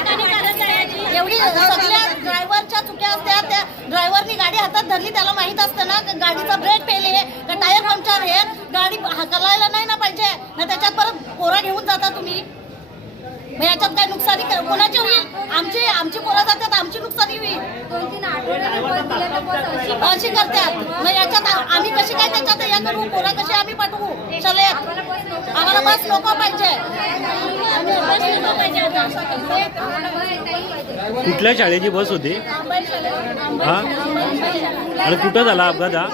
एवढी सगळ्या ड्रायव्हरच्या चुक्या असत्या, त्या ड्रायव्हरनी गाडी हातात धरली, त्याला माहित असतं ना गाडीचा ब्रेक फेल आहे का टायर पंक्चर आहे, गाडी हकलायला नाही ना पाहिजे ना, त्याच्यात परत पोरा घेऊन जाता तुम्ही. मग याच्यात काय नुकसानी कोणाची होईल? आमची पोरं जातात, आमची नुकसानी होईल. अशी करतात. मग याच्यात आम्ही कशी काय त्याच्यात या करू? पोरं कशी आम्ही पाठवू शाळेत? आम्हाला बस नको पाहिजे. कुठल्या शाळेची बस होती? हा, आणि कुठं झाला अपघात हा?